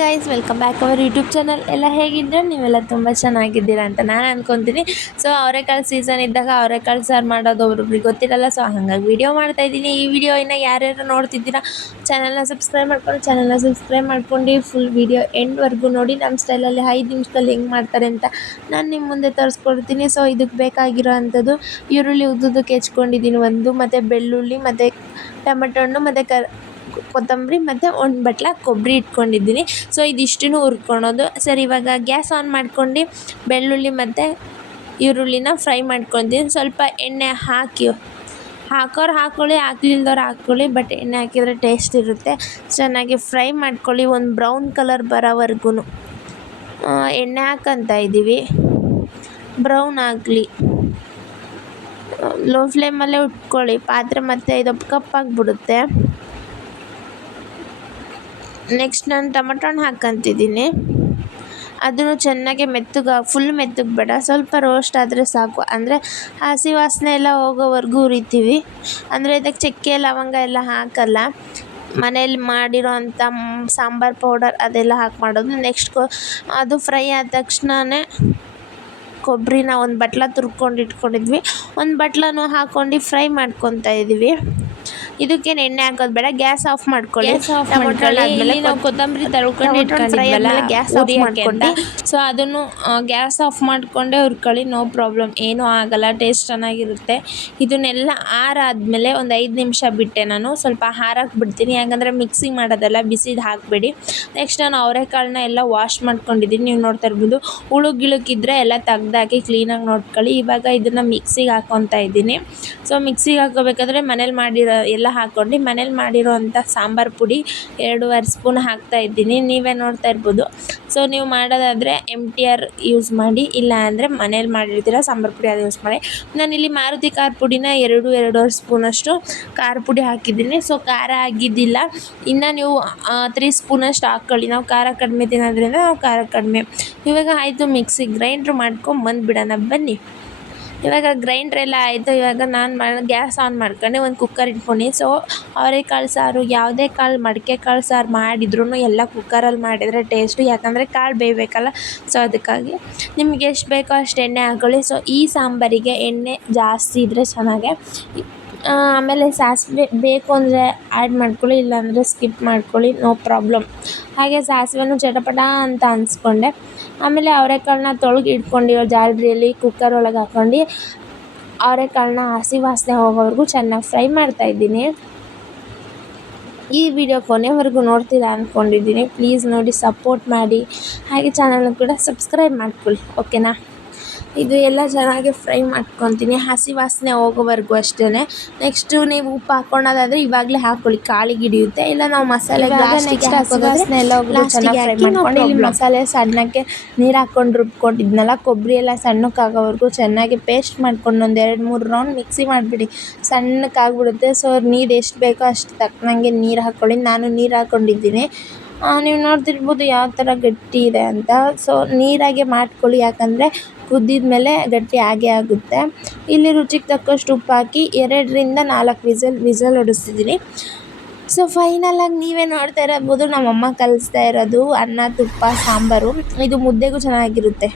Guys, welcome back our YouTube channel. ಎಲ್ಲ ಹೇಗಿದ್ರೆ ನೀವೆಲ್ಲ ತುಂಬ ಚೆನ್ನಾಗಿದ್ದೀರಾ ಅಂತ ನಾನು ಅನ್ಕೊತೀನಿ. ಸೊ ಅವರೆಕಾಳು ಸೀಸನ್ ಇದ್ದಾಗ ಅವರೆಕಾಳು ಸಾರು ಮಾಡೋದು ಒಬ್ರೊಬ್ರಿಗೆ ಗೊತ್ತಿರಲ್ಲ. ಸೊ ಹಾಗಾಗಿ ವಿಡಿಯೋ ಮಾಡ್ತಾ ಇದ್ದೀನಿ. ಈ ವಿಡಿಯೋ ಇನ್ನು ಯಾರ್ಯಾರು ನೋಡ್ತಿದ್ದೀರಾ ಚಾನಲ್ನ ಸಬ್ಸ್ಕ್ರೈಬ್ ಮಾಡ್ಕೊಂಡು ಫುಲ್ ವಿಡಿಯೋ ಎಂಡ್ವರೆಗೂ ನೋಡಿ. ನಮ್ಮ ಸ್ಟೈಲಲ್ಲಿ 5 ನಿಮಿಷದಲ್ಲಿ ಹೆಂಗೆ ಮಾಡ್ತಾರೆ ಅಂತ ನಾನು ನಿಮ್ಮ ಮುಂದೆ ತೋರಿಸ್ಕೊಡ್ತೀನಿ. ಸೊ ಇದಕ್ಕೆ ಬೇಕಾಗಿರೋ ಅಂಥದ್ದು ಈರುಳ್ಳಿ ಉದ್ದುದಕ್ಕೆ ಹೆಚ್ಕೊಂಡಿದ್ದೀನಿ ಒಂದು, ಮತ್ತು ಬೆಳ್ಳುಳ್ಳಿ, ಮತ್ತು ಟೊಮೆಟೊ ಹಣ್ಣು, ಮತ್ತು ಕೊತ್ತಂಬರಿ, ಮತ್ತು ಒಂದು ಬಟ್ಲ ಕೊಬ್ಬರಿ ಇಟ್ಕೊಂಡಿದ್ದೀನಿ. ಸೊ ಇದಿಷ್ಟನ್ನು ಹುರ್ಕೊಳೋದು. ಸರಿ, ಇವಾಗ ಗ್ಯಾಸ್ ಆನ್ ಮಾಡ್ಕೊಂಡು ಬೆಳ್ಳುಳ್ಳಿ ಮತ್ತು ಈರುಳ್ಳಿನ ಫ್ರೈ ಮಾಡ್ಕೊತೀನಿ. ಸ್ವಲ್ಪ ಎಣ್ಣೆ ಹಾಕೋರು ಹಾಕ್ಕೊಳ್ಳಿ, ಹಾಕ್ಲಿಲ್ದವ್ರು ಹಾಕ್ಕೊಳ್ಳಿ, ಬಟ್ ಎಣ್ಣೆ ಹಾಕಿದರೆ ಟೇಸ್ಟ್ ಇರುತ್ತೆ. ಚೆನ್ನಾಗಿ ಫ್ರೈ ಮಾಡ್ಕೊಳ್ಳಿ, ಒಂದು ಬ್ರೌನ್ ಕಲರ್ ಬರೋವರೆಗೂ ಎಣ್ಣೆ ಹಾಕಂತ ಇದ್ದೀವಿ. ಬ್ರೌನ್ ಆಗಲಿ, ಲೋ ಫ್ಲೇಮಲ್ಲೇ ಉಟ್ಕೊಳ್ಳಿ ಪಾತ್ರೆ, ಮತ್ತು ಇದು ಕಪ್ಪಾಗಿಬಿಡುತ್ತೆ. ನೆಕ್ಸ್ಟ್ ನಾನು ಟೊಮೆಟೊ ಹಣ್ಣು ಹಾಕ್ಕಂತಿದ್ದೀನಿ. ಅದನ್ನು ಚೆನ್ನಾಗಿ ಫುಲ್ ಮೆತ್ತಗೆ ಬೇಡ, ಸ್ವಲ್ಪ ರೋಸ್ಟ್ ಆದರೆ ಸಾಕು. ಅಂದರೆ ಹಸಿ ವಾಸನೆ ಎಲ್ಲ ಹೋಗೋವರೆಗೂ ಹುರಿತೀವಿ. ಅಂದರೆ ಇದಕ್ಕೆ ಚಕ್ಕೆ ಲವಂಗ ಎಲ್ಲ ಹಾಕಲ್ಲ, ಮನೇಲಿ ಮಾಡಿರೋ ಅಂಥ ಸಾಂಬಾರು ಪೌಡರ್ ಅದೆಲ್ಲ ಹಾಕಿ ಮಾಡೋದು. ನೆಕ್ಸ್ಟ್ ಅದು ಫ್ರೈ ಆದ ತಕ್ಷಣವೇ ಕೊಬ್ಬರಿನ ಒಂದು ಬಟ್ಲ ತುರ್ಕೊಂಡು ಇಟ್ಕೊಂಡಿದ್ವಿ, ಒಂದು ಬಟ್ಲನೂ ಹಾಕ್ಕೊಂಡು ಫ್ರೈ ಮಾಡ್ಕೊತಾ ಇದ್ದೀವಿ. ಇದಕ್ಕೇನು ಎಣ್ಣೆ ಹಾಕೋದು ಬೇಡ, ಗ್ಯಾಸ್ ಆಫ್ ಮಾಡ್ಕೊಳ್ಳಿ. ಇಲ್ಲಿ ನಾವು ಕೊತ್ತಂಬರಿ ತಳ್ಕೊಂಡು ಇಟ್ಕೊಂಡಿದ್ವಲ್ಲ ಗ್ಯಾಸ್ ಆಫ್ ಮಾಡ್ಕೊಂಡು, ಸೊ ಅದನ್ನು ಗ್ಯಾಸ್ ಆಫ್ ಮಾಡಿಕೊಂಡೇ ಹುರ್ಕೊಳ್ಳಿ, ನೋ ಪ್ರಾಬ್ಲಮ್, ಏನೂ ಆಗಲ್ಲ, ಟೇಸ್ಟ್ ಚೆನ್ನಾಗಿರುತ್ತೆ. ಇದನ್ನೆಲ್ಲ ಆರಾದ್ಮೇಲೆ ಒಂದು 5 ನಿಮಿಷ ಬಿಟ್ಟೆ ನಾನು ಸ್ವಲ್ಪ ಹಾರಕ್ಕೆ ಬಿಡ್ತೀನಿ. ಯಾಕಂದರೆ ಮಿಕ್ಸಿಂಗ್ ಮಾಡೋದಲ್ಲ, ಬಿಸಿದು ಹಾಕಬೇಡಿ. ನೆಕ್ಸ್ಟ್ ನಾನು ಅವರೆಕಾಳನ್ನ ಎಲ್ಲ ವಾಶ್ ಮಾಡ್ಕೊಂಡಿದ್ದೀನಿ, ನೀವು ನೋಡ್ತಾ ಇರ್ಬೋದು. ಗಿಳುಕಿದ್ರೆ ಎಲ್ಲ ತೆಗ್ದಾಕಿ ಕ್ಲೀನಾಗಿ ನೋಡ್ಕೊಳ್ಳಿ. ಇವಾಗ ಇದನ್ನು ಮಿಕ್ಸಿಗೆ ಹಾಕ್ಕೊತಾ ಇದ್ದೀನಿ. ಸೊ ಮಿಕ್ಸಿಗೆ ಹಾಕೋಬೇಕಾದ್ರೆ ಮನೇಲಿ ಮಾಡಿರೋ ಅಂಥ ಸಾಂಬಾರು ಪುಡಿ 2.5 ಸ್ಪೂನ್ ಹಾಕ್ತಾ ಇದ್ದೀನಿ, ನೀವೇ ನೋಡ್ತಾ ಇರ್ಬೋದು. ಸೊ ನೀವು ಮಾಡೋದಾದರೆ MTR ಯೂಸ್ ಮಾಡಿ, ಇಲ್ಲ ಅಂದರೆ ಮನೇಲಿ ಮಾಡಿರ್ತೀರ ಸಾಂಬಾರು ಪುಡಿ ಅದು ಯೂಸ್ ಮಾಡಿ. ನಾನಿಲ್ಲಿ ಮಾರುತಿ ಖಾರ ಪುಡಿನ 2.5 ಸ್ಪೂನಷ್ಟು ಖಾರ ಪುಡಿ ಹಾಕಿದ್ದೀನಿ. ಸೊ ಖಾರ ಆಗಿದ್ದಿಲ್ಲ, ಇನ್ನು ನೀವು 3 ಸ್ಪೂನಷ್ಟು ಹಾಕ್ಕೊಳ್ಳಿ. ನಾವು ಖಾರ ಕಡಿಮೆ ತಿನ್ನೋದ್ರಿಂದ ನಾವು ಖಾರ ಕಡಿಮೆ. ಇವಾಗ ಆಯಿತು, ಮಿಕ್ಸಿ ಗ್ರೈಂಡ್ರ್ ಬಂದುಬಿಡೋಣ ಬನ್ನಿ. ಇವಾಗ ಗ್ರೈಂಡ್ರ್ ಎಲ್ಲ ಆಯಿತು. ಇವಾಗ ನಾನು ಗ್ಯಾಸ್ ಆನ್ ಮಾಡ್ಕೊಂಡು ಒಂದು ಕುಕ್ಕರ್ ಇಟ್ಕೊಂಡು, ಸೊ ಅವರೆಕಾಳು ಸಾರು ಯಾವುದೇ ಕಾಳು, ಮಡಿಕೆ ಕಾಳು ಸಾರು ಮಾಡಿದ್ರೂ ಎಲ್ಲ ಕುಕ್ಕರಲ್ಲಿ ಮಾಡಿದರೆ ಟೇಸ್ಟು. ಯಾಕಂದರೆ ಕಾಳು ಬೇಯಬೇಕಲ್ಲ, ಸೊ ಅದಕ್ಕಾಗಿ ನಿಮ್ಗೆ ಎಷ್ಟು ಬೇಕೋ ಅಷ್ಟು ಎಣ್ಣೆ ಹಾಕ್ಕೊಳ್ಳಿ. ಸೊ ಈ ಸಾಂಬಾರಿಗೆ ಎಣ್ಣೆ ಜಾಸ್ತಿ ಇದ್ದರೆ ಚೆನ್ನಾಗೆ. ಆಮೇಲೆ ಸಾಸಿವೆ ಬೇಕು ಅಂದರೆ ಆ್ಯಡ್ ಮಾಡ್ಕೊಳ್ಳಿ, ಇಲ್ಲಾಂದರೆ ಸ್ಕಿಪ್ ಮಾಡ್ಕೊಳ್ಳಿ, ನೋ ಪ್ರಾಬ್ಲಮ್. ಹಾಗೆ ಸಾಸಿವೆನೂ ಚಟಪಟ ಅಂತ ಅನ್ಸ್ಕೊಂಡೆ. ಆಮೇಲೆ ಅವರೆಕಾಳನ್ನ ತೊಳೆದು ಇಟ್ಕೊಂಡಿರೋ ಜಾಲರಿಯಲ್ಲಿ ಕುಕ್ಕರ್ ಒಳಗೆ ಹಾಕ್ಕೊಂಡು ಅವರೆಕಾಳನ್ನ ಹಸಿ ವಾಸನೆ ಹೋಗೋವರೆಗೂ ಚೆನ್ನಾಗಿ ಫ್ರೈ ಮಾಡ್ತಾಯಿದ್ದೀನಿ. ಈ ವಿಡಿಯೋ ಕೊನೆವರೆಗೂ ನೋಡ್ತೀರಾ ಅಂದ್ಕೊಂಡಿದ್ದೀನಿ. ಪ್ಲೀಸ್ ನೋಡಿ, ಸಪೋರ್ಟ್ ಮಾಡಿ, ಹಾಗೆ ಚಾನಲ್ನ ಕೂಡ ಸಬ್ಸ್ಕ್ರೈಬ್ ಮಾಡ್ಕೊಳ್ಳಿ, ಓಕೆನಾ. ಇದು ಎಲ್ಲ ಚೆನ್ನಾಗಿ ಫ್ರೈ ಮಾಡ್ಕೊತೀನಿ, ಹಸಿ ವಾಸನೆ ಹೋಗೋವರೆಗೂ ಅಷ್ಟೇ. ನೆಕ್ಸ್ಟು ನೀವು ಉಪ್ಪು ಹಾಕ್ಕೊಳ್ಳೋದಾದರೆ ಇವಾಗಲೇ ಹಾಕ್ಕೊಳ್ಳಿ, ಕಾಳಿಗೆ ಹಿಡಿಯುತ್ತೆ. ಇಲ್ಲ ನಾವು ಮಸಾಲೆ ವಾಸನೆ ಎಲ್ಲ ಇಲ್ಲಿ ಮಸಾಲೆ ಸಣ್ಣಕ್ಕೆ ನೀರು ಹಾಕ್ಕೊಂಡು ರುಬ್ಕೊಂಡಿದ್ನಲ್ಲ, ಕೊಬ್ಬರಿ ಎಲ್ಲ ಸಣ್ಣಕ್ಕಾಗೋವರೆಗೂ ಚೆನ್ನಾಗಿ ಪೇಸ್ಟ್ ಮಾಡ್ಕೊಂಡು ಒಂದು 2-3 ರೌಂಡ್ ಮಿಕ್ಸಿ ಮಾಡಿಬಿಡಿ, ಸಣ್ಣಕ್ಕಾಗ್ಬಿಡುತ್ತೆ. ಸೊ ನೀರು ಎಷ್ಟು ಬೇಕೋ ಅಷ್ಟು ತಕ್ಕನಂಗೆ ನೀರು ಹಾಕ್ಕೊಳ್ಳಿ. ನಾನು ನೀರು ಹಾಕ್ಕೊಂಡಿದ್ದೀನಿ, ನೀವು ನೋಡ್ತಿರ್ಬೋದು ಯಾವ ಥರ ಗಟ್ಟಿ ಇದೆ ಅಂತ. ಸೊ ನೀರಾಗೆ ಮಾಡ್ಕೊಳ್ಳಿ, ಯಾಕಂದರೆ ಕುದ್ದಿದ ಮೇಲೆ ಗಟ್ಟಿ ಆಗೇ ಆಗುತ್ತೆ. ಇಲ್ಲಿ ರುಚಿಗೆ ತಕ್ಕಷ್ಟು ಉಪ್ಪು ಹಾಕಿ 2ರಿಂದ 4 ವಿಸಲ್ ಹೊಡಿಸ್ತಿದ್ದೀನಿ. ಸೊ ಫೈನಲಾಗಿ ನೀವೇ ನೋಡ್ತಾ ಇರ್ಬೋದು, ನಮ್ಮಮ್ಮ ಕಲಿಸ್ತಾ ಇರೋದು ಅನ್ನ ತುಪ್ಪ ಸಾಂಬಾರು. ಇದು ಮುದ್ದೆಗೂ ಚೆನ್ನಾಗಿರುತ್ತೆ.